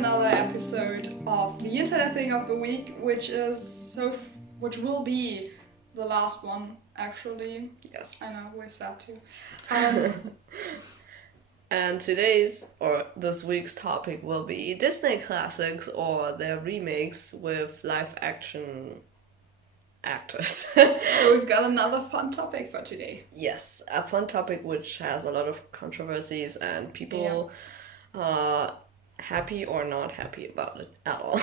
another episode of the Internet Thing of the Week, which will be the last one, actually. Yes. I know, we're sad too. And this week's topic will be Disney classics or their remakes with live action actors. So we've got another fun topic for today. Yes, a fun topic which has a lot of controversies and people happy or not happy about it at all.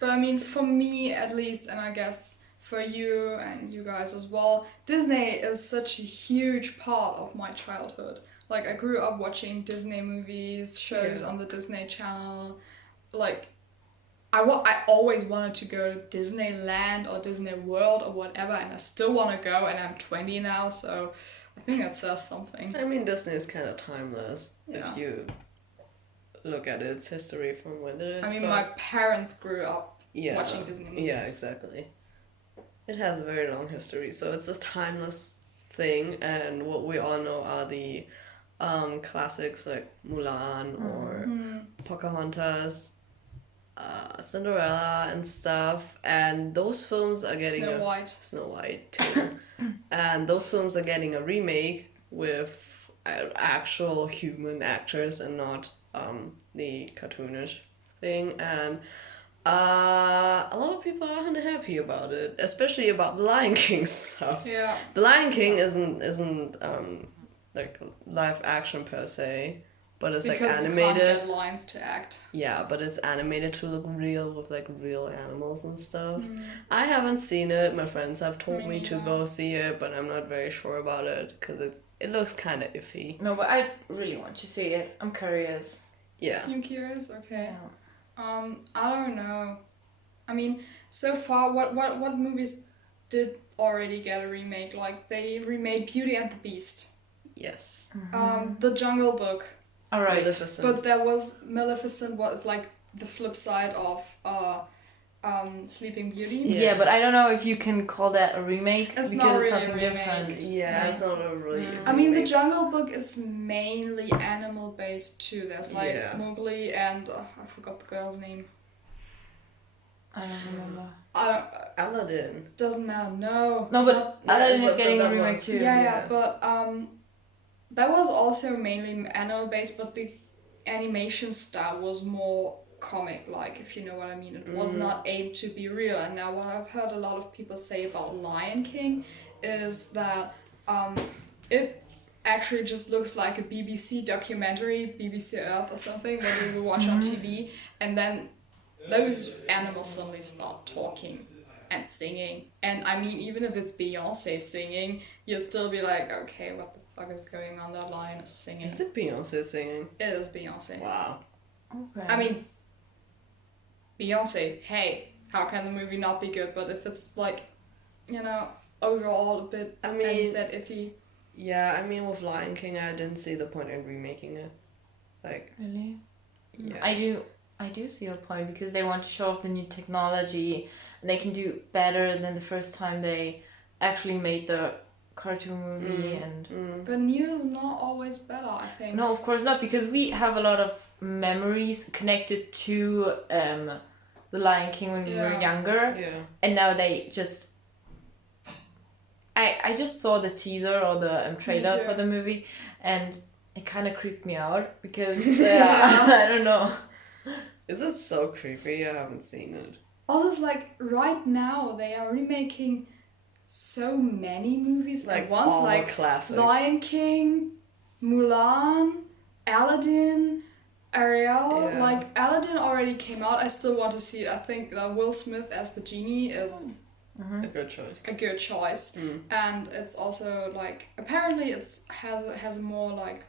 But I mean, for me at least, and I guess for you and you guys as well, Disney is such a huge part of my childhood. Like, I grew up watching Disney movies, shows on the Disney Channel. Like, I always wanted to go to Disneyland or Disney World or whatever, and I still want to go, and I'm 20 now, so I think that says something. I mean, Disney is kind of timeless Yeah. if you look at its history from when it I mean, started. my parents grew up watching Disney movies. Yeah, exactly. It has a very long history, so it's a timeless thing, and what we all know are the classics like Mulan or Pocahontas, Cinderella and stuff, and those films are getting Snow White too. And those films are getting a remake with actual human actors and not the cartoonish thing, and a lot of people aren't happy about it, especially about the Lion King stuff. Yeah. The Lion King isn't like live action per se, but it's because like animated. You can't get lions to act. Yeah, but it's animated to look real with like real animals and stuff. I haven't seen it. My friends have told me to go see it, but I'm not very sure about it because it looks kind of iffy. No, but I really want to see it. I'm curious. Yeah. You're curious? Okay. Yeah. I don't know. I mean, so far, what movies did already get a remake? Like, they remade Beauty and the Beast. Yes. The Jungle Book. All right. Maleficent. But there was Maleficent was like the flip side of Sleeping Beauty. Yeah, but I don't know if you can call that a remake It's because not it's really a something remake. different. Yeah, it's not a really. I mean, the remake. Jungle Book is mainly animal based too. There's like Mowgli and I forgot the girl's name. I don't remember. Aladdin. Doesn't matter. No. No, but Aladdin is getting a that remake was- too. Yeah, but that was also mainly animal based, but the animation style was more comic like, if you know what I mean. It was not aimed to be real. And now what I've heard a lot of people say about Lion King is that it actually just looks like a BBC documentary, BBC Earth or something, what we will watch on TV, and then those animals suddenly start talking and singing. And I mean, even if it's Beyonce singing, you'd still be like, okay, what the fuck is going on? That lion is singing. Is it Beyonce singing? It is Beyonce. Wow. Okay. I mean, Beyonce, hey, how can the movie not be good? But if it's like, you know, overall a bit, I mean, as you said, iffy. Yeah, I mean, with Lion King, I didn't see the point in remaking it. Like, Really? yeah. I do see your point because they want to show off the new technology and they can do better than the first time they actually made the cartoon movie and But new is not always better, I think. no, of course not, because we have a lot of memories connected to the Lion King when we were younger, and now they just I just saw the teaser or the trailer for the movie, and it kind of creeped me out because I don't know. Is it so creepy? I haven't seen it. Others, like, right now, they are remaking so many movies. Like ones all like classics. Lion King, Mulan, Aladdin, Ariel. Yeah. Like, Aladdin already came out. I still want to see it. I think that Will Smith as the genie is A good choice. a good choice. And it's also, like, apparently has a more, like,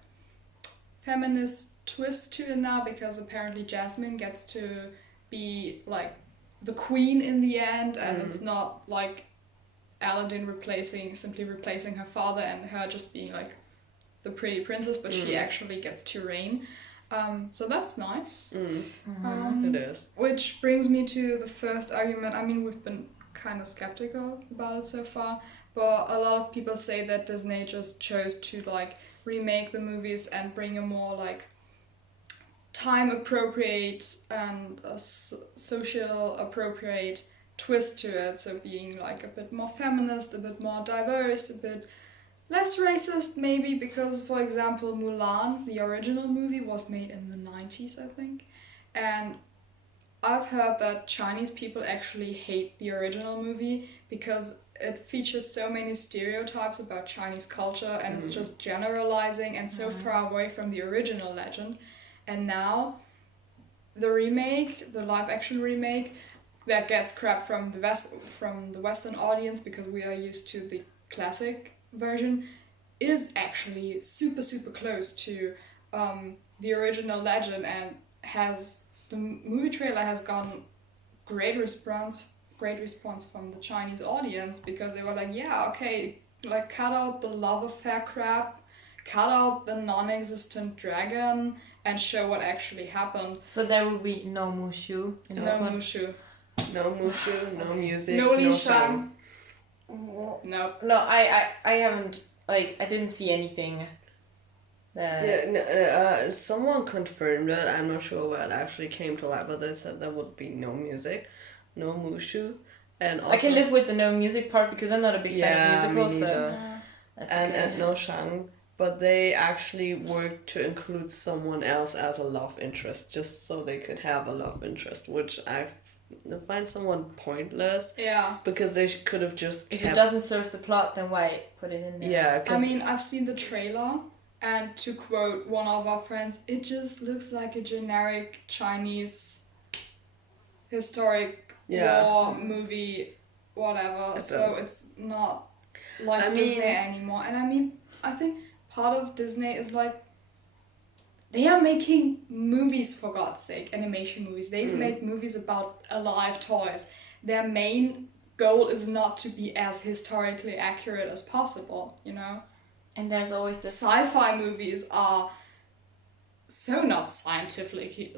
feminist twist to it now, because apparently Jasmine gets to be, like, the queen in the end, and it's not like Aladdin simply replacing her father and her just being like the pretty princess, but she actually gets to reign. So that's nice. It is. Which brings me to the first argument. I mean, we've been kind of skeptical about it so far, but a lot of people say that Disney just chose to like remake the movies and bring a more like time appropriate and a social appropriate twist to it. So being like a bit more feminist, a bit more diverse, a bit less racist maybe, because for example Mulan, the original movie, was made in the 90s, I think. And I've heard that Chinese people actually hate the original movie because it features so many stereotypes about Chinese culture, and it's just generalizing and so far away from the original legend. And now the remake, the live action remake, that gets crap from the Western audience because we are used to the classic version, is actually super close to the original legend, and the movie trailer has gotten great response from the Chinese audience, because they were like, yeah, okay, like cut out the love affair crap, cut out the non-existent dragon, and show what actually happened. So there will be no Mushu in this one? Mushu. No Mushu, no music, no Li Shang. No. No, I haven't, like, I didn't see anything. Someone confirmed it. I'm not sure where it actually came to light, but they said there would be no music, no Mushu, and also, I can live with the no music part because I'm not a big fan of musicals, so that's and no Shang. But they actually worked to include someone else as a love interest, just so they could have a love interest, which I find somewhat pointless. Yeah. Because they could have just If it doesn't serve the plot, then why put it in there? Yeah. I mean, I've seen the trailer, and to quote one of our friends, it just looks like a generic Chinese historic war movie, whatever. It's not like Disney anymore. And I mean, I think part of Disney is like, they are making movies, for God's sake, animation movies. They've made movies about alive toys. Their main goal is not to be as historically accurate as possible, you know? And there's always this... Sci-fi movies are so not scientifically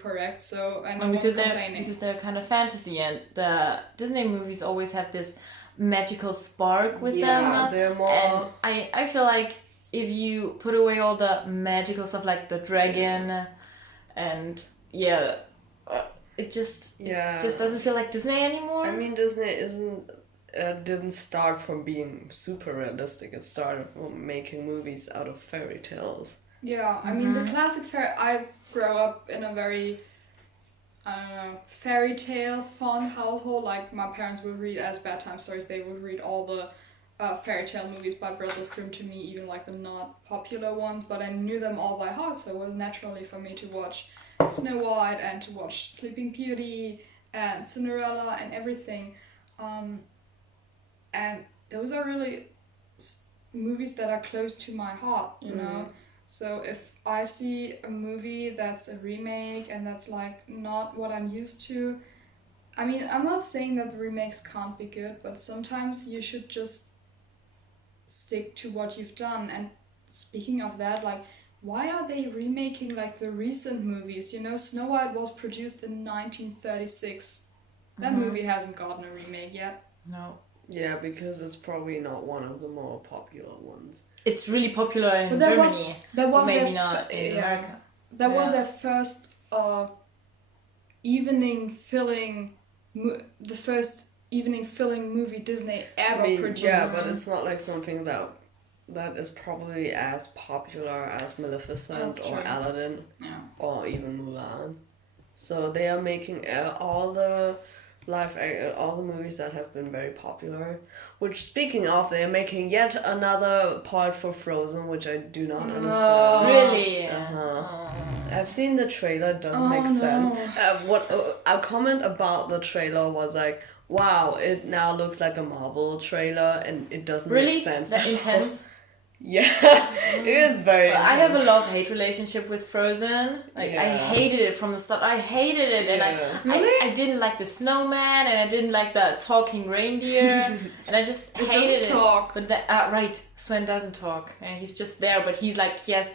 correct, so I'm not complaining. Because they're kind of fantasy, and the Disney movies always have this magical spark with them. Yeah, they're more... And I feel like if you put away all the magical stuff like the dragon and it just doesn't feel like Disney anymore. I mean, Disney didn't start from being super realistic. It started from making movies out of fairy tales. Yeah, I mean, the classic I grew up in a very, fairy tale fond household. Like, my parents would read as bedtime stories. They would read all the fairy tale movies by Brothers Grimm to me, even like the not popular ones, but I knew them all by heart, so it was naturally for me to watch Snow White and to watch Sleeping Beauty and Cinderella and everything. And those are really movies that are close to my heart, you know? So if I see a movie that's a remake and that's like not what I'm used to, I mean, I'm not saying that the remakes can't be good, but sometimes you should just stick to what you've done. And speaking of that, like, why are they remaking like the recent movies? You know, Snow White was produced in 1936. That movie hasn't gotten a remake yet. No. Yeah, because it's probably not one of the more popular ones. It's really popular in Germany, but maybe not in America. That was their first evening-filling movie Disney ever produced. Yeah, but it's not like something that is probably as popular as Maleficent or Aladdin or even Mulan. So they are making all the movies that have been very popular. Which, speaking of, they are making yet another part for Frozen, which I do not understand. Really? I've seen the trailer, doesn't make sense. A comment about the trailer was like, wow, it now looks like a Marvel trailer, and it doesn't make sense. Really? That intense? Yeah, it is very intense. I have a love-hate relationship with Frozen. Like, I hated it from the start. I hated it, and I didn't like the snowman, and I didn't like the talking reindeer, and I just hated it. Talk. But right, Sven doesn't talk, and he's just there, but he's like, he has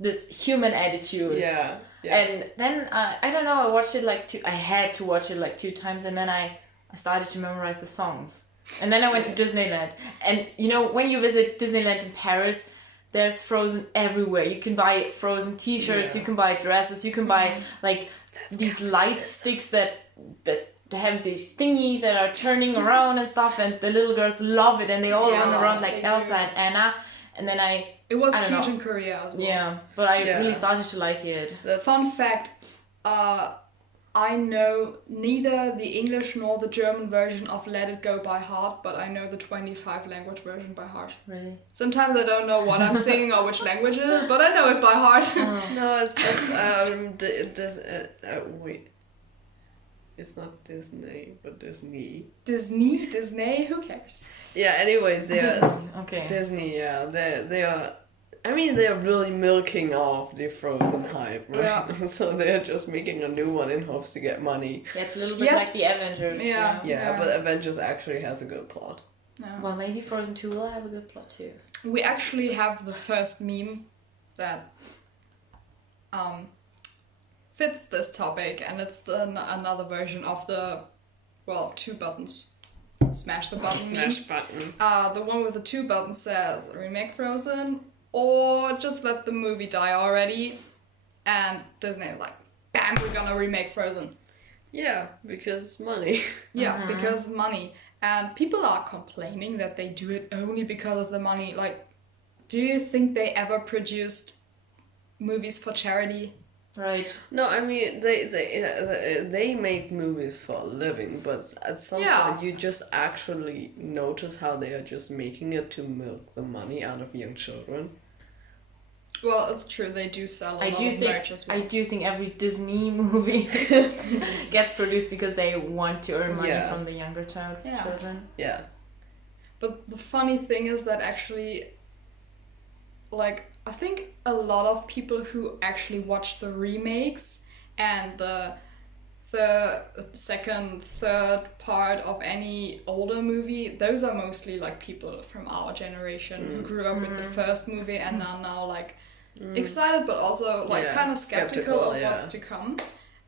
this human attitude. Yeah. And then I don't know, I watched it I had to watch it like 2 times, and then I started to memorize the songs. And then I went to Disneyland. And, you know, when you visit Disneyland in Paris, there's Frozen everywhere. You can buy Frozen t-shirts, you can buy dresses, you can buy like these light sticks that have these thingies that are turning around and stuff, and the little girls love it, and they all run around like Elsa and Anna. And then it was huge in Korea as well. Yeah, but I really started to like it. Fun fact, I know neither the English nor the German version of Let It Go by heart, but I know the 25 language version by heart. Really? Sometimes I don't know what I'm singing or which language it is, but I know it by heart. No, it's just wait. It's not Disney, but Disney. Disney, who cares? Yeah, anyways, Disney, yeah, they are. I mean, they're really milking off the Frozen hype, right? Yeah. So they're just making a new one in hopes to get money. Yeah, it's a little bit like the Avengers. Yeah, but Avengers actually has a good plot. Yeah. Well, maybe Frozen 2 will have a good plot too. We actually have the first meme that fits this topic, and it's another version of the, 2 buttons. Smash the button Smash meme. button. The one with the 2 buttons says remake Frozen, or just let the movie die already. And Disney is like, bam, we're gonna remake Frozen. Yeah, because money. Yeah, because money. And people are complaining that they do it only because of the money. Like, do you think they ever produced movies for charity? Right. No, I mean they make movies for a living, but at some point you just actually notice how they are just making it to milk the money out of young children. Well, it's true. They do sell a lot of merch as well. I do think every Disney movie gets produced because they want to earn money from the younger children. Yeah. But the funny thing is that actually, like, I think a lot of people who actually watch the remakes and the second, third part of any older movie, those are mostly like people from our generation who grew up with the first movie and are now like excited but also like kind of skeptical of what's to come.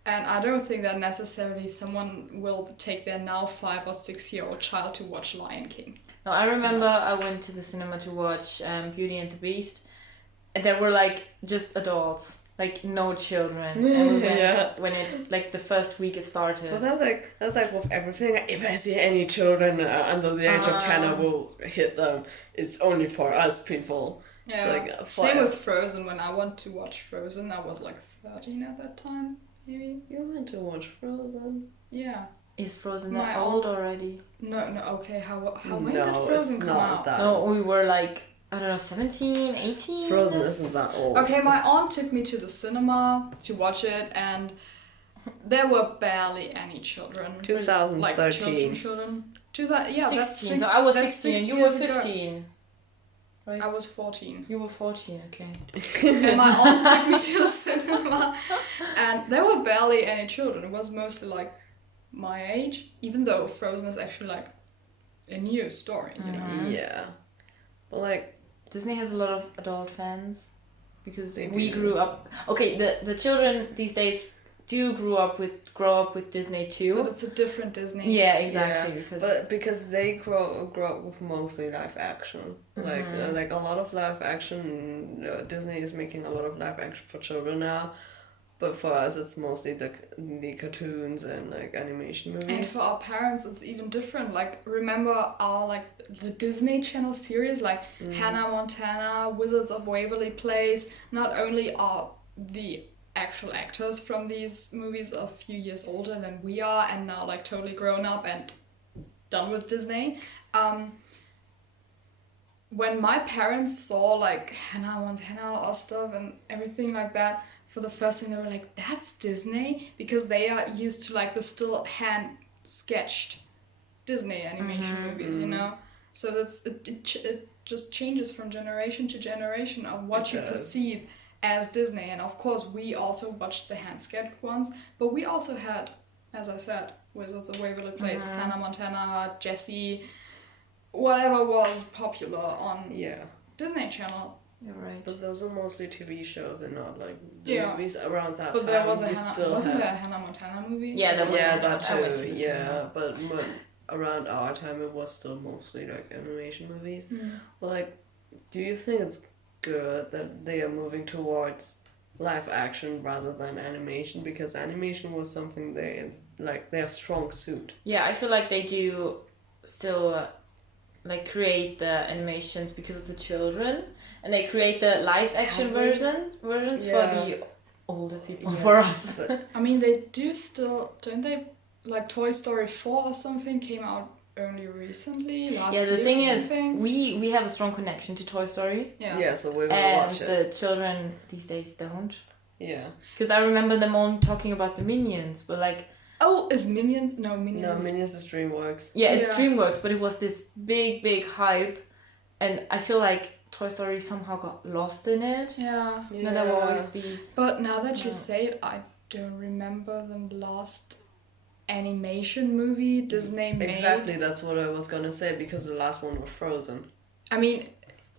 And I don't think that necessarily someone will take their now 5 or 6 year old child to watch Lion King. No, I remember I went to the cinema to watch Beauty and the Beast, and there were like just adults, like no children. And we went when it like the first week it started. But that's like with everything. If I see any children under the age of 10, I will hit them. It's only for us people. Yeah. Like, same with Frozen. When I went to watch Frozen, I was like 13 at that time, maybe. You went to watch Frozen? Yeah. Is Frozen that old already? No. Okay, how when did Frozen come out? No, we were like, I don't know, 17, 18? Frozen isn't that old. Okay, my aunt took me to the cinema to watch it, and there were barely any children. 2013. Like children. 16. That's so I was 16 and you were 15. Right? I was 14. You were 14, okay. And my aunt took me to the cinema, and there were barely any children. It was mostly like my age, even though Frozen is actually like a new story, you know? Yeah. But like, Disney has a lot of adult fans because we grew up. Okay, the children these days do grow up with Disney too. But it's a different Disney. Yeah, exactly. Yeah. Because they grow up with mostly live action. Like a lot of live action. Disney is making a lot of live action for children now. But for us, it's mostly the cartoons and like animation movies. And for our parents, it's even different. Like, remember our the Disney Channel series, like Hannah Montana, Wizards of Waverly Place. Not only are the actual actors from these movies a few years older than we are, and now like totally grown up and done with Disney. When my parents saw like Hannah Montana or stuff and everything like that, for the first time they were like, that's Disney? Because they are used to like the still hand sketched Disney animation movies, you know? So that's it just changes from generation to generation of what you perceive as Disney. And of course we also watched the hand sketched ones, but we also had, as I said, Wizards of Waverly Place, Hannah Montana, Jessie, whatever was popular on Disney Channel. You're right. But those are mostly TV shows and not like the movies around that but time. But there was wasn't there a Hannah Montana movie? Yeah, there was. Yeah, that too. Yeah, but around our time it was still mostly like animation movies. But like, do you think it's good that they are moving towards live action rather than animation, because animation was something their strong suit. Yeah, I feel like they do still like create the animations because of the children, and they create the live action versions for the older people, for us. I mean, they do still, don't they? Like Toy Story 4 or something came out only recently, last year. Yeah, the thing is, we have a strong connection to Toy Story. Yeah, so we're gonna watch it. And the children these days don't. Yeah. Because I remember them all talking about the Minions, but like... Oh, is Minions? No, Minions. No, Minions is DreamWorks. Yeah, it's DreamWorks, but it was this big hype, and I feel like Toy Story somehow got lost in it. Yeah. No, there were always these... But now that you say it, I don't remember the last animation movie Disney made. Exactly, that's what I was gonna say, because the last one was Frozen. I mean...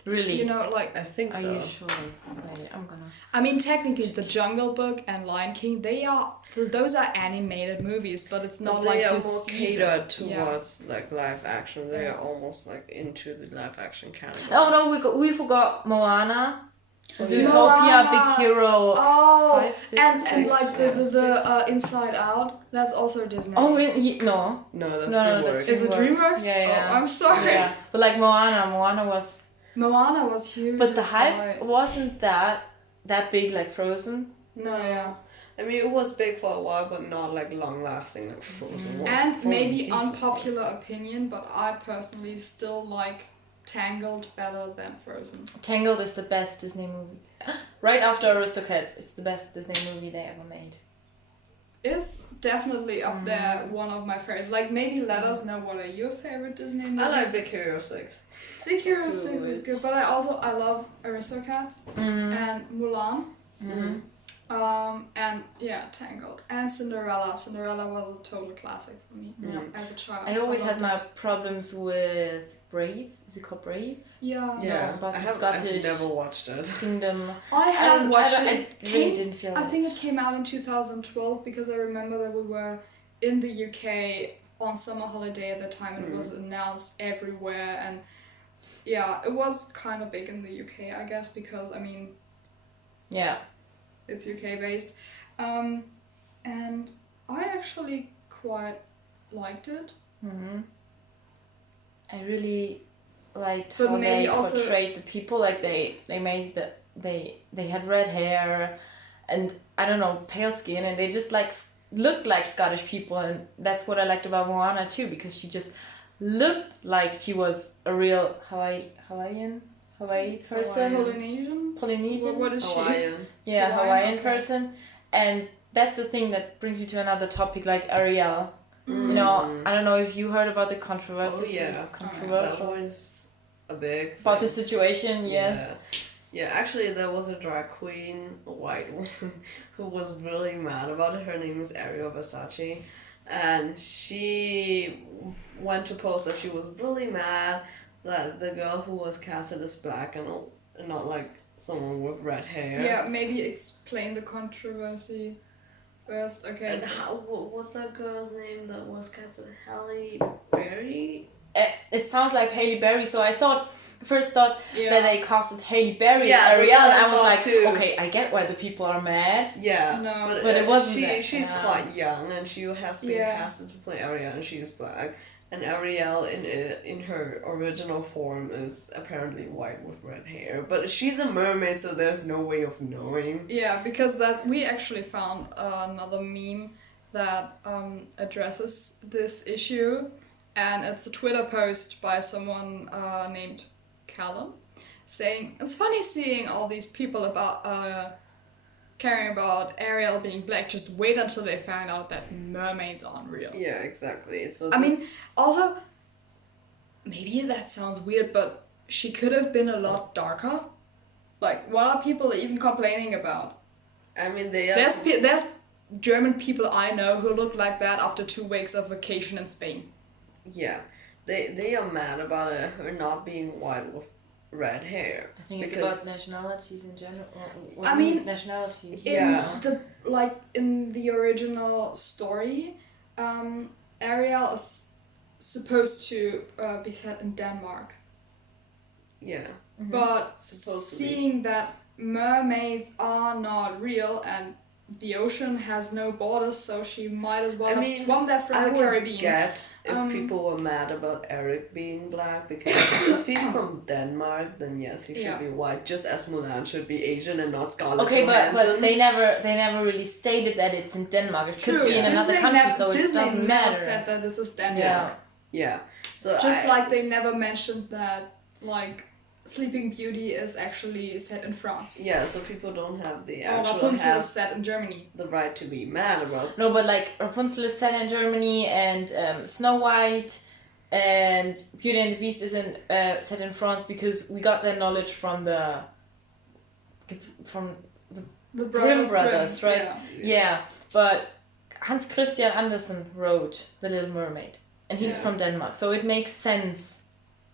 Really? You know, like... I think so. Are you sure? Wait, I'm gonna... I mean, technically, The Jungle Book and Lion King, those are animated movies, but it's not like you see them. They are more catered towards like live action. They are almost like into the live action category. Oh no, we forgot Moana. Zootopia, Big Hero. Oh, 5, 6, and like the Inside Out. That's also Disney. Oh, no, that's DreamWorks. Is it DreamWorks? Yeah. Oh, I'm sorry. Yeah. But like Moana was huge. But the hype wasn't that big like Frozen. No, yeah. I mean, it was big for a while, but not like long lasting like Frozen was. And maybe unpopular opinion, but I personally still like Tangled better than Frozen. Tangled is the best Disney movie. Right after Aristocats, it's the best Disney movie they ever made. It's definitely up there, one of my favorites. Like, maybe let us know what are your favorite Disney movies. I like Big Hero 6. Big Hero 6 is good, but I love Aristocats and Mulan. And Tangled and Cinderella. Cinderella was a total classic for me as a child. I always had my problems with Brave. Is it called Brave? Yeah. Yeah. About the Scottish. I've never watched it. Kingdom. I have watched it. I really didn't feel. I think it came out in 2012 because I remember that we were in the UK on summer holiday at the time, and it was announced everywhere, and it was kind of big in the UK, I guess, because I mean. Yeah. It's UK based, and I actually quite liked it. I really liked how they portrayed the people. Like they made they had red hair, and I don't know, pale skin, and they just like looked like Scottish people, and that's what I liked about Moana too, because she just looked like she was a real Hawaii person. Polynesian. What is Hawaiian. she? Yeah, Hawaiian person. And that's the thing that brings me to another topic, like Ariel. You know, I don't know if you heard about the controversy. Oh yeah, controversial. That was a big thing. About the situation, yes. Yeah, actually there was a drag queen, a white woman, who was really mad about it. Her name is Ariel Versace. And she went to post that she was really mad that the girl who was casted as black and not like someone with red hair. Yeah, maybe explain the controversy first. Okay. And what's that girl's name that was casted? Halle Berry? It sounds like Halle Berry, so I first thought that they casted Halle Berry as Ariel, and I was like, too. Okay, I get why the people are mad. Yeah, no, but it wasn't. She's quite young, and she has been casted to play Ariel, and she's black. And Ariel in her original form is apparently white with red hair, but she's a mermaid, so there's no way of knowing. Yeah, because we actually found another meme that addresses this issue, and it's a Twitter post by someone named Callum, saying it's funny seeing all these people about caring about Ariel being black. Just wait until they find out that mermaids aren't real. Yeah, exactly. So I mean, also, maybe that sounds weird, but she could have been a lot darker. Like, what are people even complaining about? I mean, they are... There's German people I know who look like that after 2 weeks of vacation in Spain. Yeah, they are mad about her not being white with red hair. I think it's about nationalities in general. I mean, nationalities. In the original story, Ariel is supposed to be set in Denmark. Yeah. But seeing that mermaids are not real and the ocean has no borders, so she might as well have swum there from the Caribbean. I would get if people were mad about Eric being black, because if he's from Denmark, then yes, he should be white, just as Mulan should be Asian and not Scarlett Johansson. But they never really stated that it's in Denmark. It could be in another country, so it doesn't matter. Disney never said that this is Denmark. Yeah. So just like they never mentioned that, like, Sleeping Beauty is actually set in France. Yeah, so people don't have the actual Rapunzel is set in Germany. The right to be mad about. No, but like Rapunzel is set in Germany, and Snow White and Beauty and the Beast is set in France, because we got that knowledge from the Grimm brothers, right? Yeah. But Hans Christian Andersen wrote The Little Mermaid, and he's from Denmark, so it makes sense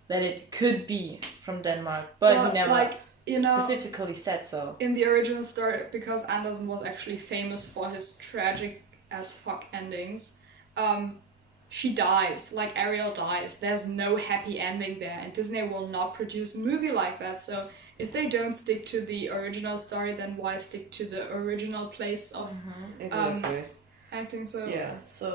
that it could be from Denmark, but he never specifically said so. In the original story, because Andersen was actually famous for his tragic as fuck endings, she dies, like Ariel dies. There's no happy ending there, and Disney will not produce a movie like that. So if they don't stick to the original story, then why stick to the original place of acting? So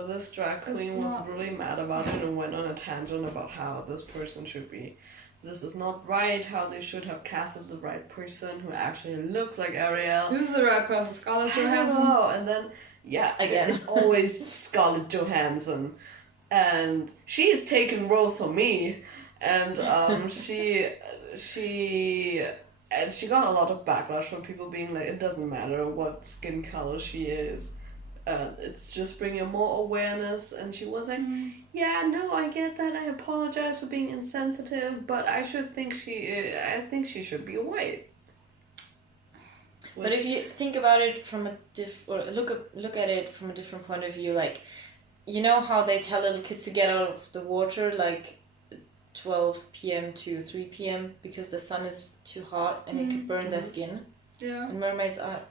this drag queen was really mad about it and went on a tangent about how this person should be. This is not right, how they should have casted the right person who actually looks like Ariel. Who's the right person? Scarlett Johansson? Oh, and then, again, it's always Scarlett Johansson. And she is taking roles for me. And she got a lot of backlash from people being like, it doesn't matter what skin color she is. It's just bringing more awareness, and she was like, I get that, I apologize for being insensitive, but I think she should be white. But if you think about it from look at it from a different point of view, like, you know how they tell little kids to get out of the water like 12 p.m. to 3 p.m. because the sun is too hot and it could burn their skin? Yeah. And mermaids are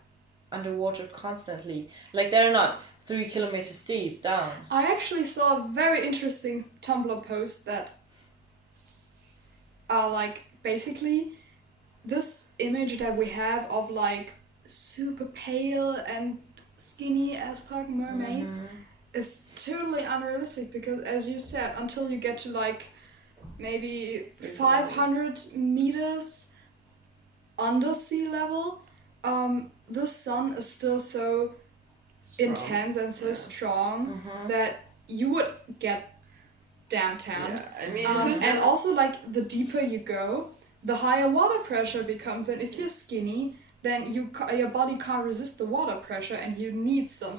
underwater constantly, like they're not 3 kilometers deep down. I actually saw a very interesting Tumblr post that like basically this image that we have of like super pale and skinny as fuck mermaids is totally unrealistic, because as you said, until you get to like maybe 500 meters under sea level, the sun is still so intense and so strong that you would get damn tanned. I mean, and also, like, the deeper you go, the higher water pressure becomes, and if you're skinny, then your body can't resist the water pressure, and you need some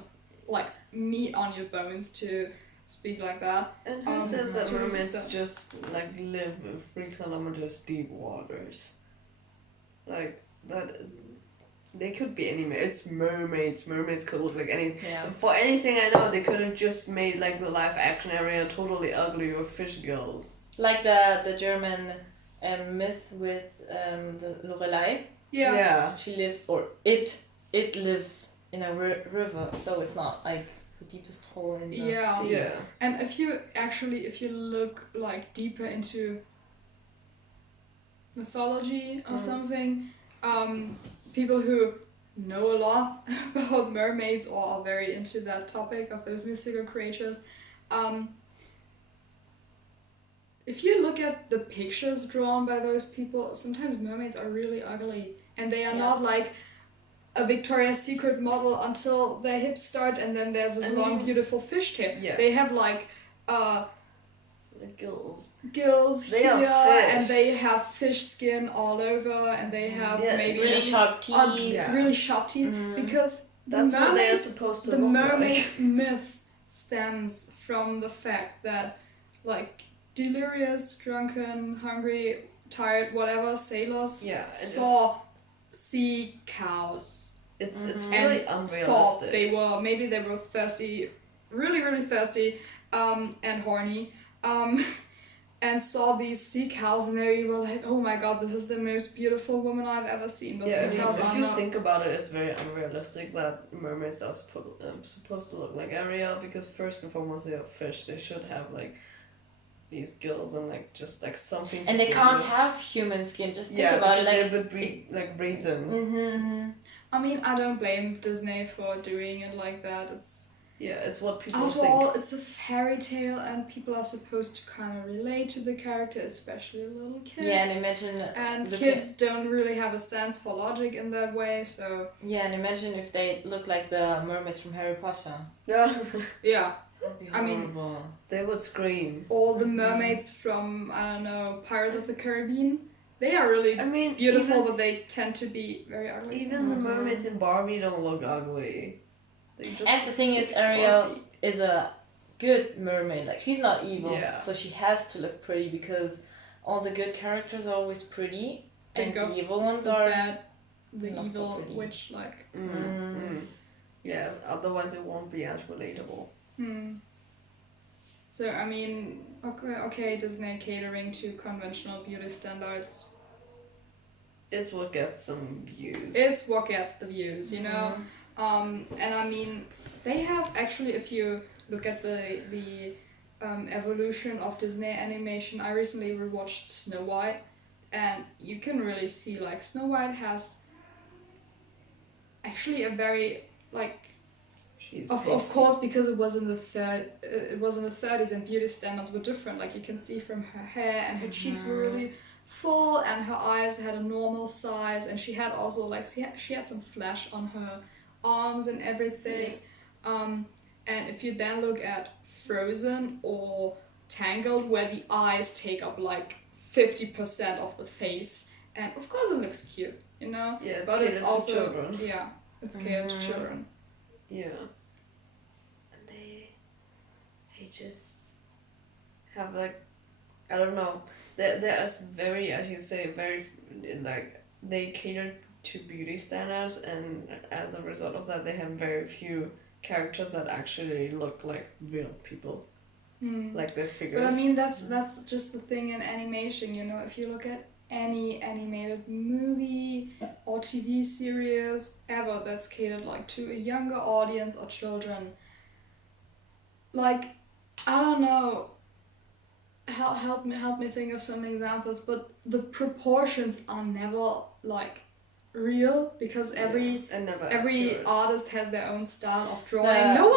like meat on your bones to speak like that. And who says that mermaids just like live in 3 kilometers deep waters? Like that. They could be anywhere. It's mermaids. Mermaids could look like anything. Yeah. For anything I know, they could have just made like the live action Ariel totally ugly with fish gills. Like the German myth with the Lorelei. Yeah. She lives, or it lives in a river, so it's not like the deepest hole in the sea. Yeah. And if you look like deeper into mythology or something, people who know a lot about mermaids or are very into that topic of those mystical creatures, if you look at the pictures drawn by those people, sometimes mermaids are really ugly, and they are not like a Victoria's Secret model until their hips start, and then there's this long beautiful fishtail. Yeah. They have like the gills they here, and they have fish skin all over, and they have maybe really sharp teeth. Really sharp teeth, because that's what they are supposed to look like. The mermaid myth stems from the fact that, like, delirious, drunken, hungry, tired, whatever sailors saw sea cows. It's really unrealistic. Thought they were thirsty, really, really thirsty, and horny. And saw these sea cows, and they were like, oh my god, this is the most beautiful woman I've ever seen. But sea cows if you think about it, it's very unrealistic that mermaids are supposed to look like Ariel, because first and foremost they are fish. They should have like these gills and like just like something. And they can't have human skin. Just think about it. Like they would be like raisins. Mm-hmm. I mean, I don't blame Disney for doing it like that. It's what people after think. all, it's a fairy tale, and people are supposed to kind of relate to the character, especially little kids. Yeah, and imagine. And kids don't really have a sense for logic in that way, so. Yeah, and imagine if they look like the mermaids from Harry Potter. Yeah. Yeah. I mean, they would scream. All the mermaids from, I don't know, Pirates of the Caribbean. They are really beautiful, but they tend to be very ugly. Even the mermaids in Barbie don't look ugly. And the thing is, Ariel is a good mermaid. Like, she's not evil, so she has to look pretty because all the good characters are always pretty, and the evil ones are bad. The evil witch, like. Yeah, otherwise it won't be as relatable. So I mean, okay, Disney catering to conventional beauty standards. It's what gets some views. It's what gets the views, you know. And I mean, they have actually, if you look at the evolution of Disney animation, I recently rewatched Snow White, and you can really see like Snow White has actually a very like. Of course, because it was in the 30s and beauty standards were different. Like you can see from her hair, and her cheeks were really full, and her eyes had a normal size, and she had also like she had some flesh on her arms and everything. And if you then look at Frozen or Tangled, where the eyes take up like 50% of the face, and of course it looks cute, you know. Yeah, but it's also children. Yeah, it's catered to children. Yeah. And they just have like, I don't know, they're very, as you say, very like they cater to beauty standards, and as a result of that they have very few characters that actually look like real people. Like their figures. But I mean that's just the thing in animation, you know. If you look at any animated movie or TV series ever that's catered like to a younger audience or children, like I don't know, help me think of some examples, but the proportions are never like real, because every artist has their own style of drawing. No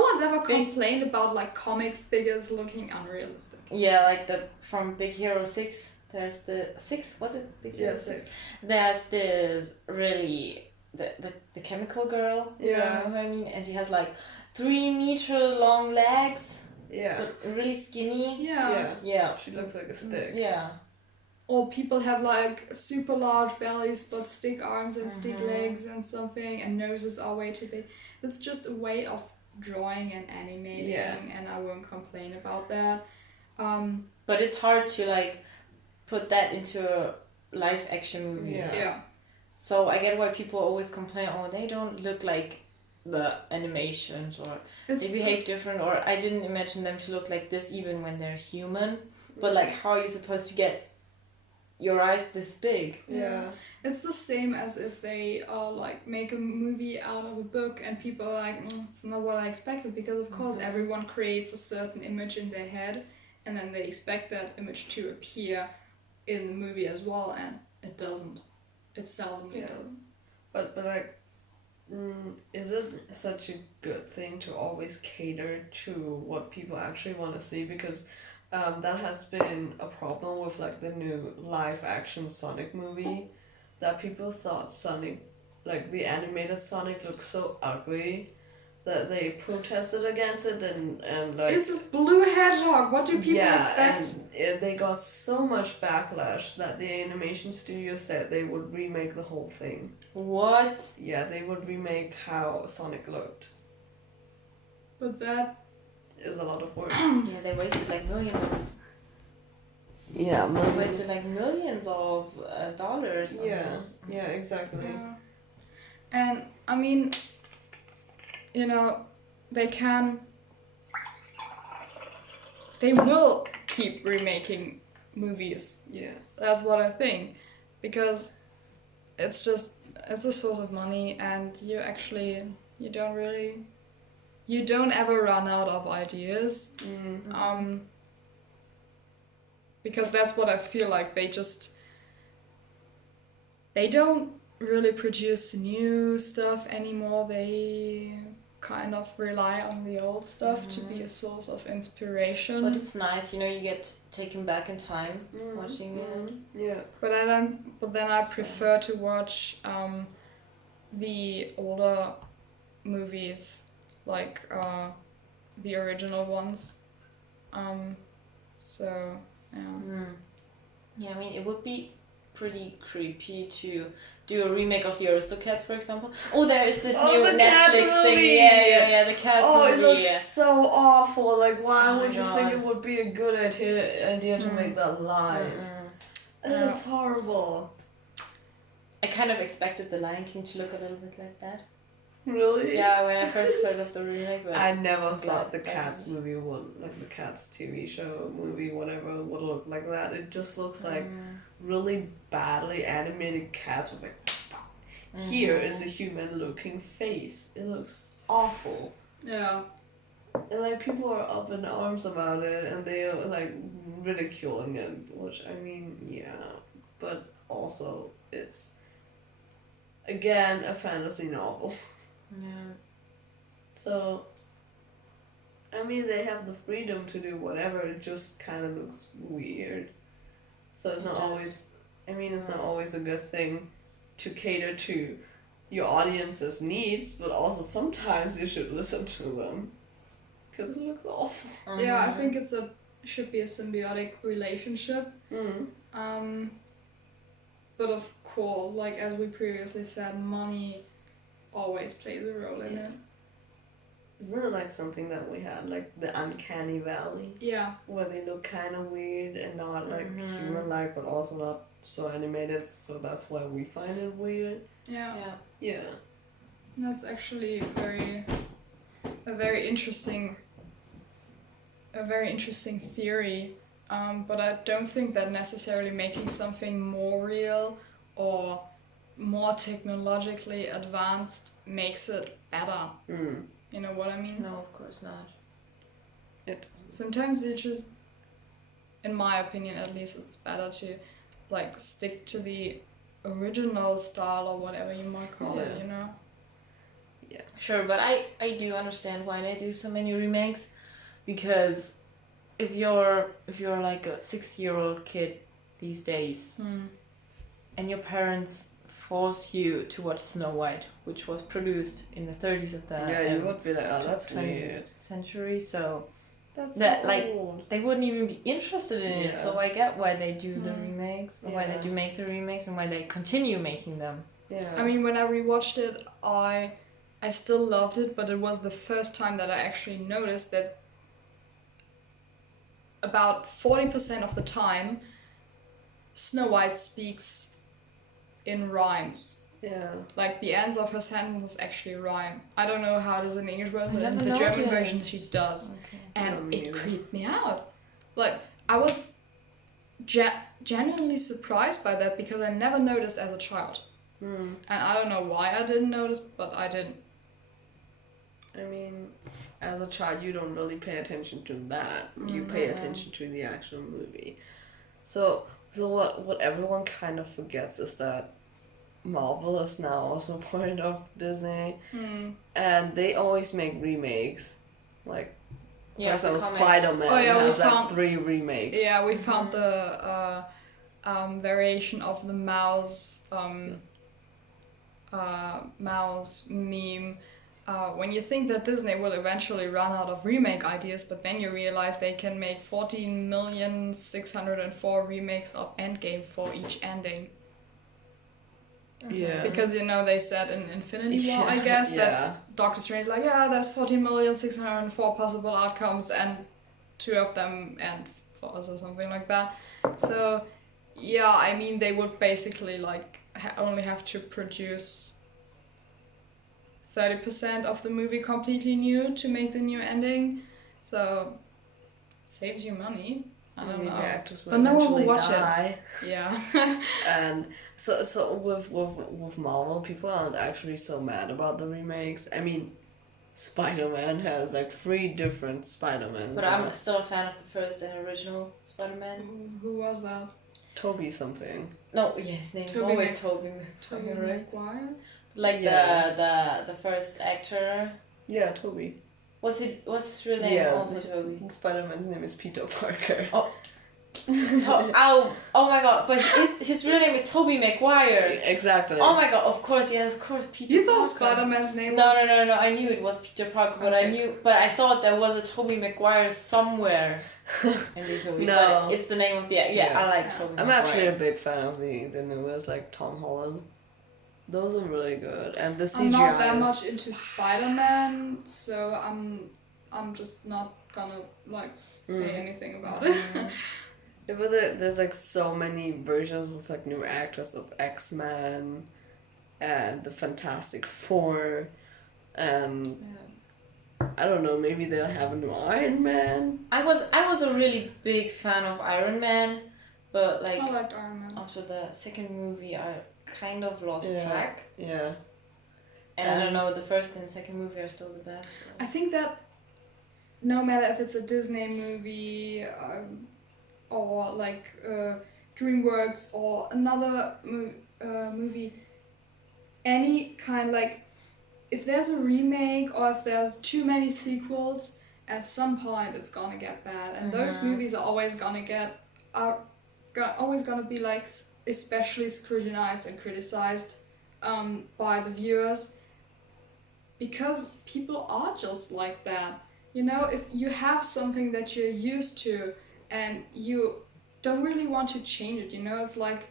one's ever complained about like comic figures looking unrealistic. Yeah, like from Big Hero 6. There's the 6, was it? Big Hero 6. There's this really the chemical girl. You know what I mean? And she has like 3 meter long legs. Yeah. But really skinny. Yeah. She looks like a stick. Yeah. Or people have like super large bellies but stick arms and stick legs and something, and noses are way too big. That's just a way of drawing and animating, and I won't complain about that. But it's hard to like put that into a live action movie. Yeah. So I get why people always complain, they don't look like the animations, or they behave different, or I didn't imagine them to look like this even when they're human. But like, how are you supposed to get your eyes this big? Yeah. It's the same as if they like make a movie out of a book and people are like, it's not what I expected, because of course everyone creates a certain image in their head, and then they expect that image to appear in the movie as well, and it doesn't. It seldomly doesn't. But like, is it such a good thing to always cater to what people actually want to see? Because that has been a problem with like the new live action Sonic movie, that people thought Sonic, like the animated Sonic, looked so ugly that they protested against it, and like, it's a blue hedgehog. What do people expect? And they got so much backlash that the animation studio said they would remake the whole thing. What? Yeah, they would remake how Sonic looked. But that is a lot of work. Yeah, they wasted like millions of. Yeah, millions. They wasted like millions of dollars. Yeah, exactly. Yeah. And I mean, you know, they will keep remaking movies. Yeah. That's what I think, because it's a source of money, and you don't ever run out of ideas. because that's what I feel like. They don't really produce new stuff anymore. They kind of rely on the old stuff to be a source of inspiration. But it's nice, you get taken back in time watching it. Yeah. But then I prefer to watch the older movies, like the original ones. So yeah. Yeah, I mean, it would be pretty creepy to do a remake of the Aristocats, for example. Oh, there is this new Netflix thing. Yeah, the Cats movie. It looks so awful. Like, why would you think it would be a good idea to make that live? It looks horrible. I kind of expected The Lion King to look a little bit like that. Really? Yeah, when I first heard of the remake. But I never thought the Cats movie would, like the Cats TV show movie, whatever, would look like that. It just looks like really badly animated cats with like, here is a human looking face. It looks awful. Yeah. And like people are up in arms about it and they are like ridiculing it, which I mean, yeah. But also it's again a fantasy novel. Yeah. So I mean they have the freedom to do whatever, it just kinda looks weird. So it's not always it's not always a good thing to cater to your audience's needs, but also sometimes you should listen to them. Because it looks awful. Yeah, I think should be a symbiotic relationship. But of course, like as we previously said, money always plays a role in it. Isn't it like something that we had, like the Uncanny Valley? Yeah. Where they look kind of weird and not like human-like, but also not so animated, so that's why we find it weird. Yeah. Yeah. That's actually a very interesting theory, but I don't think that necessarily making something more real or more technologically advanced makes it better. You know what I mean? No, of course not. Sometimes it just, in my opinion at least, it's better to like stick to the original style or whatever you might call it, you know? Yeah. Sure, but I do understand why they do so many remakes, because if you're like a 6-year-old kid these days and your parents force you to watch Snow White, which was produced in the 30s of the you would be like, oh, that's 20th weird. Century, so that's that so like old. They wouldn't even be interested in it. So I get why they do the remakes, and why they do make the remakes, and why they continue making them. Yeah. I mean, when I rewatched it, I still loved it, but it was the first time that I actually noticed that about 40% of the time, Snow White speaks in rhymes. Yeah. Like the ends of her sentences actually rhyme. I don't know how it is in the English version, but in the German version she does. Okay. And it creeped me out. Like, I was genuinely surprised by that because I never noticed as a child. And I don't know why I didn't notice, but I didn't. I mean, as a child you don't really pay attention to that. You pay attention to the actual movie. So what everyone kind of forgets is that Marvel is now also part of Disney, and they always make remakes. Like, for example, SpiderMan has like 3 remakes. Yeah, we found the variation of the mouse meme. When you think that Disney will eventually run out of remake ideas, but then you realize they can make 14,604 remakes of Endgame for each ending. Yeah. Because, they said in Infinity War, I guess, that Doctor Strange is like, there's 14,604 possible outcomes and 2 of them end for us or something like that. So, I mean, they would basically, like, only have to produce 30% of the movie completely new to make the new ending. So, saves you money. I don't know. The actors will but no one will watch die. It. Yeah. And so with Marvel, people aren't actually so mad about the remakes. I mean, Spider-Man has like 3 different Spider-Mans. But I'm still a fan of the first and original Spider-Man. Who was that? Toby something. No, yeah, his name is always Toby. Toby Maguire? Like the first actor. Yeah, Toby. What's his real name? Yeah, also Toby. Spider-Man's name is Peter Parker. Oh. Oh my god, but his real name is Toby Maguire. Exactly. Oh my god, of course Peter You Parker. thought Spider-Man's name was... No, I knew it was Peter Parker, but I thought there was a Toby Maguire somewhere in these movies. No. But it's the name of the... Yeah, I like Toby Maguire. I'm actually a big fan of the newest, like Tom Holland. Those are really good. And the CGI I'm not that much into Spider-Man, so I'm just not gonna like say anything about it. Yeah, but there's like so many versions with like new actors of X-Men and the Fantastic Four, and I don't know, maybe they'll have a new Iron Man. I was a really big fan of Iron Man, but like I liked Iron Man. After the second movie, I kind of lost track. Yeah. And I don't know, the first and second movie are still the best. So. I think that no matter if it's a Disney movie. Or like DreamWorks or another movie, any kind, like if there's a remake or if there's too many sequels, at some point it's gonna get bad, and those movies are always gonna be like especially scrutinized and criticized by the viewers, because people are just like that. You know, if you have something that you're used to and you don't really want to change it, you know, it's like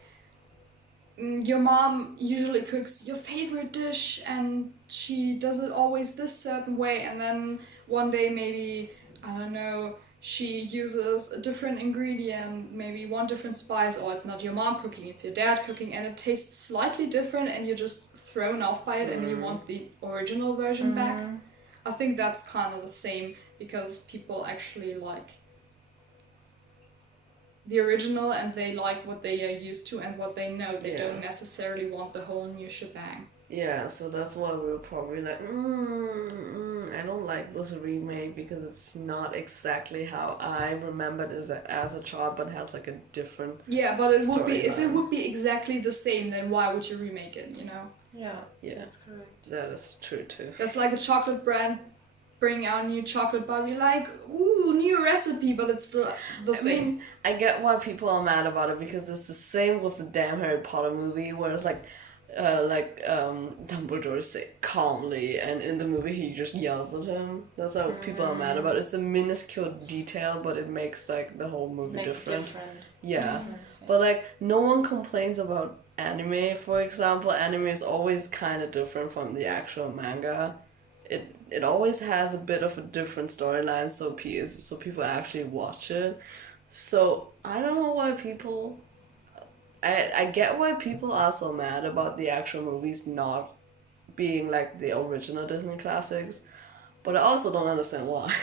your mom usually cooks your favorite dish and she does it always this certain way, and then one day maybe, I don't know, she uses a different ingredient, maybe one different spice, or it's not your mom cooking, it's your dad cooking, and it tastes slightly different and you're just thrown off by it and you want the original version back. I think that's kind of the same, because people actually like the original and they like what they are used to and what they know. They don't necessarily want the whole new shebang. Yeah, so that's why we were probably like, I don't like this remake because it's not exactly how I remembered it as a child, but has like a different but it would be, if it would be exactly the same, then why would you remake it, you know? Yeah, that's correct. That is true too. That's like a chocolate brand bring out a new chocolate bar, you're like, ooh, new recipe, but it's still the same. Mean, I get why people are mad about it, because it's the same with the damn Harry Potter movie, where it's like Dumbledore say calmly, and in the movie he just yells at him. That's how people are mad about it. It's a minuscule detail, but it makes like the whole movie different. Yeah, but like no one complains about anime, for example. Anime is always kind of different from the actual manga. It always has a bit of a different storyline, so people actually watch it. So I don't know why people... I get why people are so mad about the actual movies not being like the original Disney classics, but I also don't understand why.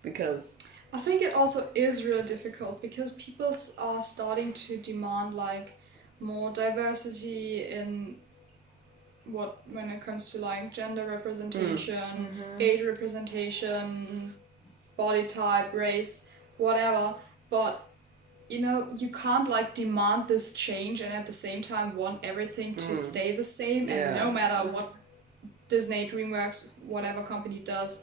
Because... I think it also is really difficult, because people are starting to demand like more diversity in when it comes to like gender representation, age representation, body type, race, whatever. But you know, you can't like demand this change and at the same time want everything to stay the same. And no matter what Disney, DreamWorks, whatever company does,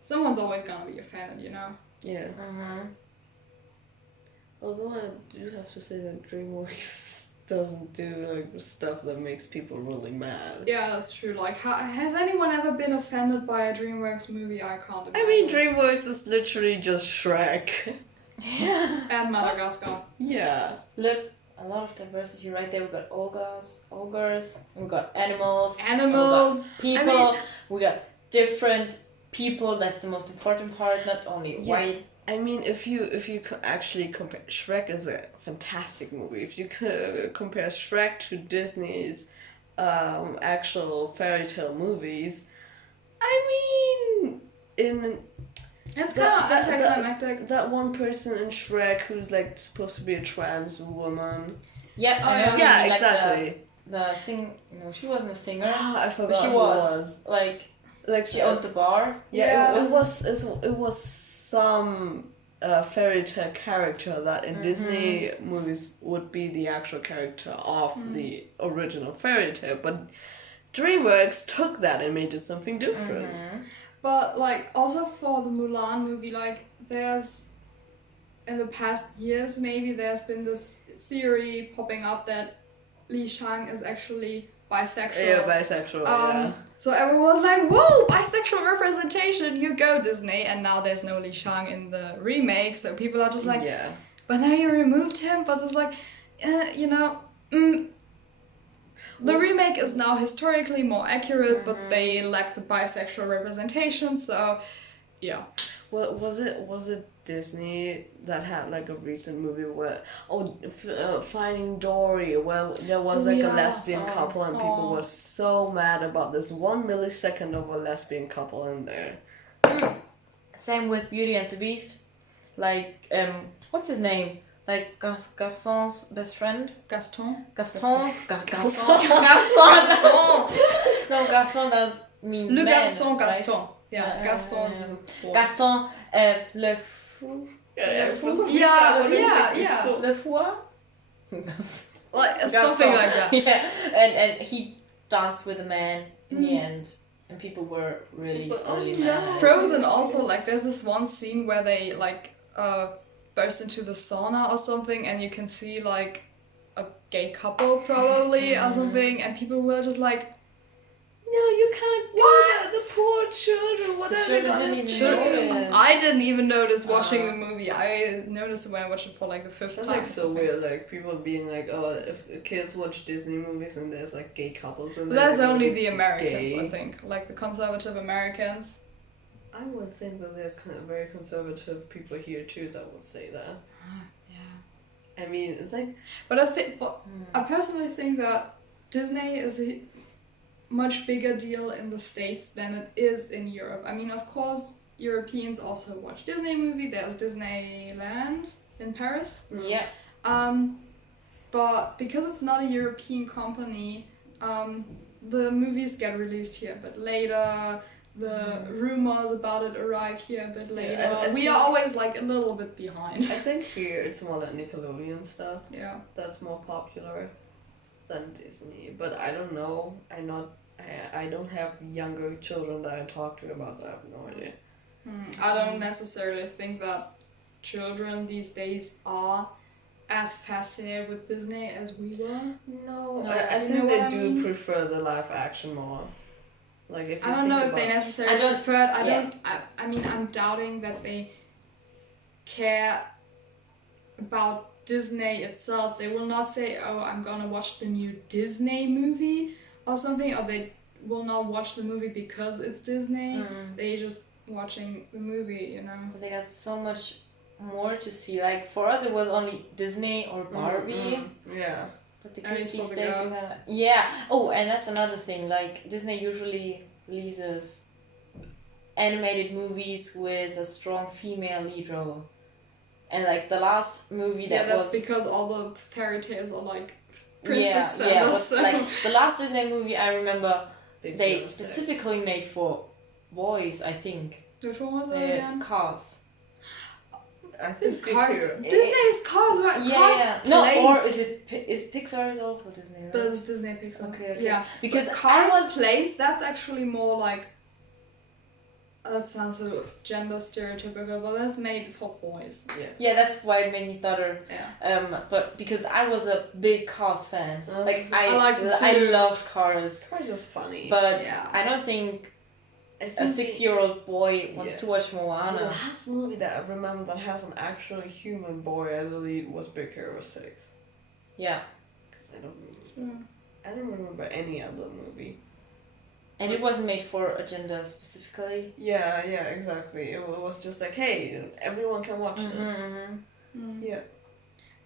someone's always gonna be offended, you know? Yeah. Although I do have to say that DreamWorks doesn't do like stuff that makes people really mad. Yeah, that's true. Like, has anyone ever been offended by a DreamWorks movie? I can't imagine. I mean, DreamWorks is literally just Shrek. Yeah. And Madagascar. Yeah. Look, a lot of diversity right there. We got ogres, we got animals, we got people, we got different people. That's the most important part, not only white. I mean, if you actually compare, Shrek is a fantastic movie. If you compare Shrek to Disney's actual fairy tale movies, I mean, it's kind of anticlimactic. That one person in Shrek who's like supposed to be a trans woman. Yep. Yeah, exactly. The sing. No, she wasn't a singer. I forgot. She was like. like she owned the bar. Yeah, it was some fairy tale character that in Disney movies would be the actual character of the original fairy tale, but DreamWorks took that and made it something different. But like also for the Mulan movie, like there's in the past years maybe there's been this theory popping up that Li Shang is actually bisexual. Yeah, bisexual. So everyone was like, "Whoa, bisexual representation! You go, Disney!" And now there's no Li Shang in the remake, so people are just like, "But now you removed him." But it's like, the remake is now historically more accurate, but they lack the bisexual representation. So, yeah. Well, was it Disney that had like a recent movie where Finding Dory, where there was like a lesbian couple and people were so mad about this 1 millisecond of a lesbian couple in there. Same with Beauty and the Beast, like what's his name? Like Gaston's best friend? Gaston. Gaston. No, Gaston does means Le man, Garçon, right? Gaston. Yeah, Gaston is the boy. Gaston, le fou. Yeah. Le foie? Like something like that. Yeah, and he danced with a man in the end, and people were really mad. Frozen also, like there's this one scene where they like burst into the sauna or something, and you can see like a gay couple probably or something, and people were just like, "No, you can't do that. The poor children. What are they gonna do?" I didn't even notice watching the movie. I noticed it when I watched it for like the 5th time. That's like so weird. Like people being like, "Oh, if kids watch Disney movies and there's like gay couples in there." That's only the Americans, I think, like the conservative Americans. I would think that there's kind of very conservative people here too that would say that. Yeah. I mean, it's like. But I personally think that Disney is a much bigger deal in the States than it is in Europe. I mean, of course, Europeans also watch Disney movie. There's Disneyland in Paris. Yeah. But because it's not a European company, the movies get released here a bit later. The rumors about it arrive here a bit later. Yeah, we are always like a little bit behind. I think here it's more like Nickelodeon stuff. Yeah. That's more popular than Disney. But I don't know. I don't have younger children that I talk to about, so I have no idea. I don't necessarily think that children these days are as fascinated with Disney as we were. No, I think they do prefer the live action more. Like if you I don't know if they necessarily prefer it. I mean, I'm doubting that they care about Disney itself. They will not say, "Oh, I'm gonna watch the new Disney movie" or something, or they will not watch the movie because it's Disney. They just watching the movie, you know. But they got so much more to see. Like for us, it was only Disney or Barbie. Yeah. But the kids these days, yeah. Oh, and that's another thing. Like Disney usually releases animated movies with a strong female lead role, and like the last movie that that's because all the fairy tales are like princess so. Like the last Disney movie I remember, they specifically made for boys. I think. Which one was it again? Cars. I think Cars. Disney's Cars, right? Yeah. No, or is Pixar is also Disney, right? But it's Disney Pixar. Okay. Yeah. Because Cars planes, that's actually more like. That sounds so gender stereotypical, but that's made for boys. Yeah, that's why it made me stutter. Yeah. But because I was a big Cars fan, like I liked it too. I loved Cars. Cars is funny. But I don't think a 6-year-old boy wants to watch Moana. The last movie that I remember that has an actual human boy as a lead was Big Hero 6. Yeah. Because I don't remember any other movie. And it wasn't made for a gender specifically. Yeah, exactly. It was just like, hey, everyone can watch this. Yeah.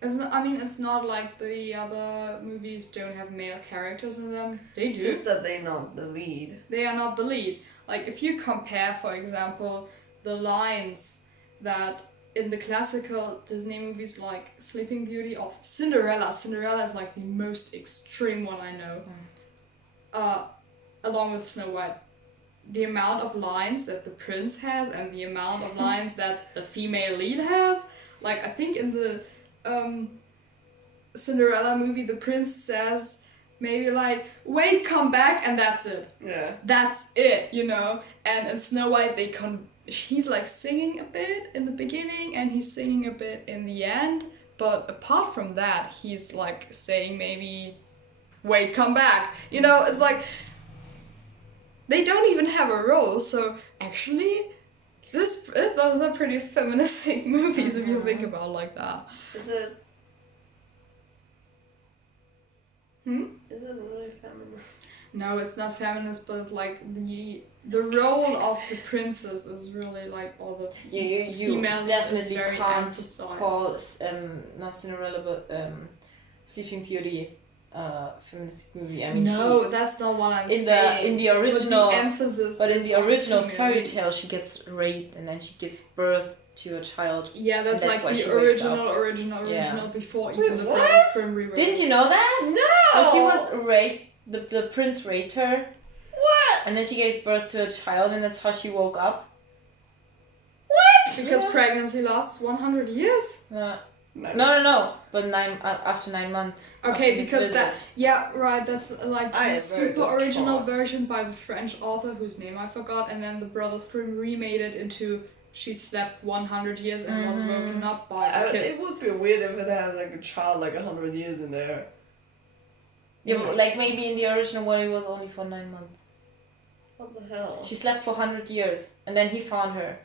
It's not like the other movies don't have male characters in them. They do. Just that they're not the lead. They are not the lead. Like, if you compare, for example, the lines that in the classical Disney movies like Sleeping Beauty or Cinderella. Cinderella is like the most extreme one I know. Along with Snow White. the amount of lines that the prince has and the amount of lines that the female lead has. Like, I think in the Cinderella movie, the prince says maybe like, wait, come back, and that's it. Yeah. That's it, you know? And in Snow White, he's like singing a bit in the beginning and he's singing a bit in the end. But apart from that, he's like saying maybe, wait, come back. You know, it's like, they don't even have a role. So actually, those are pretty feministic movies if you think about it like that. Is it really feminist? No, it's not feminist, but it's like the role of the princess is really like all the female definitely is very can't emphasized. call not Cinderella but Sleeping Beauty feminist movie. I mean, no, that's not what I'm saying. In the original, but the emphasis but in the original female. fairy tale, she gets raped and then she gives birth to a child. Yeah, that's like why the original before even the Brothers Grimm rewrote. Didn't you know that? No. Well, she was raped. The prince raped her. What? And then she gave birth to a child, and that's how she woke up. What? Because pregnancy lasts 100 years. No. But after 9 months. Okay, because that's like the super original version by the French author whose name I forgot, and then the Brothers Grimm remade it into she slept 100 years and was woken up by the kiss. It would be weird if it has like a child like 100 years in there. Yeah, but like maybe in the original one it was only for 9 months. What the hell? She slept for 100 years, and then he found her,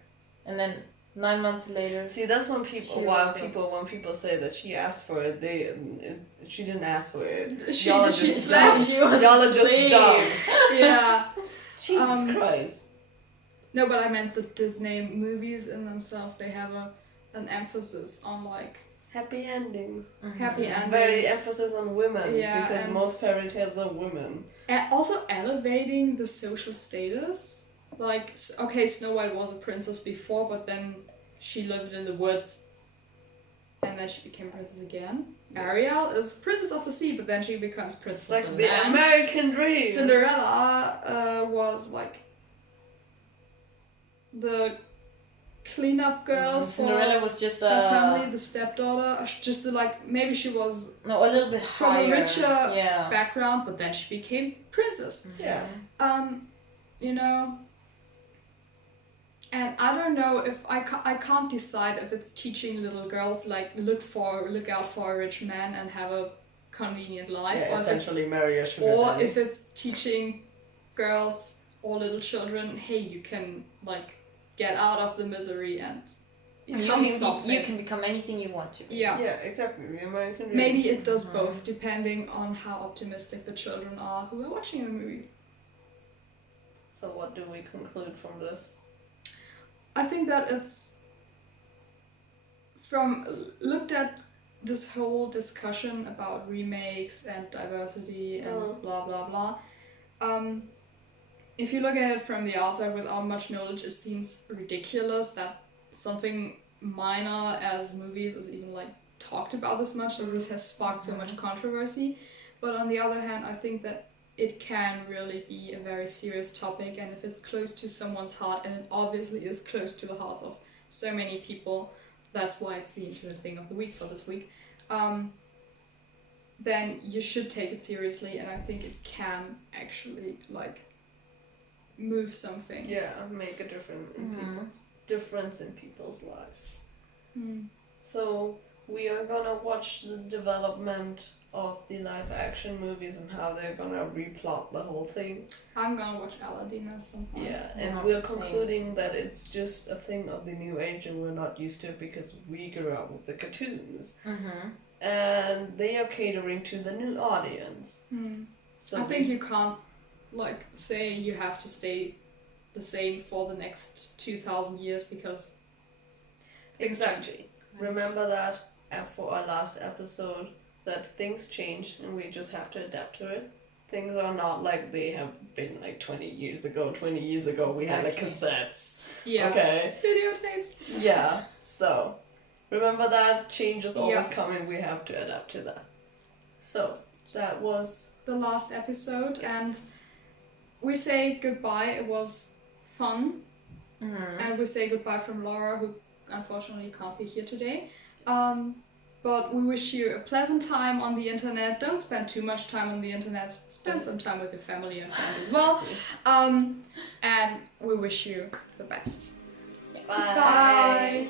and then 9 months later. See, that's when people say that she asked for it, she didn't ask for it. She Y'all are just dumb. Y'all are just dumb. Yeah. Jesus Christ. No, but I meant the Disney movies in themselves. They have an emphasis on like happy endings. Happy endings. Very emphasis on women, because and most fairy tales are women. And also elevating the social status. Like, okay, Snow White was a princess before, but then she lived in the woods. And then she became princess again. Ariel is princess of the sea, but then she becomes princess of the land. Like the American dream. Cinderella was like the cleanup girl. Cinderella was just a family, the stepdaughter. Just like maybe she was a little bit higher from a richer background, but then she became princess. Yeah. You know. And I don't know if I can't decide if it's teaching little girls like look out for a rich man and have a convenient life, or essentially marry a sugar daddy. If it's teaching girls or little children, hey, you can like get out of the misery and become something. You can become anything you want to be. Yeah. Yeah, exactly. The American dream. Maybe it does both, depending on how optimistic the children are who are watching the movie. So what do we conclude from this? I think that it's looked at this whole discussion about remakes and diversity and blah blah blah. If you look at it from the outside without much knowledge, it seems ridiculous that something minor as movies is even like talked about this much, so this has sparked so much controversy. But on the other hand, I think that it can really be a very serious topic, and if it's close to someone's heart, and it obviously is close to the hearts of so many people, that's why it's the internet thing of the week for this week, then you should take it seriously, and I think it can actually like move something. Yeah, make a difference in people's lives. So we are gonna watch the development of the live action movies and how they're gonna replot the whole thing. I'm gonna watch Aladdin at some point. Yeah, and we're concluding that it's just a thing of the new age and we're not used to it because we grew up with the cartoons. And they are catering to the new audience. So I think you can't like say you have to stay the same for the next 2,000 years because things change. Remember that for our last episode, that things change and we just have to adapt to it. Things are not like they have been like 20 years ago. 20 years ago we had like cassettes. Yeah. Okay. Videotapes. Yeah. So remember that change is always coming. We have to adapt to that. So that was the last episode, and we say goodbye. It was fun. And we say goodbye from Laura, who unfortunately can't be here today. But we wish you a pleasant time on the internet. Don't spend too much time on the internet. Spend some time with your family and friends as well. And we wish you the best. Bye. Bye.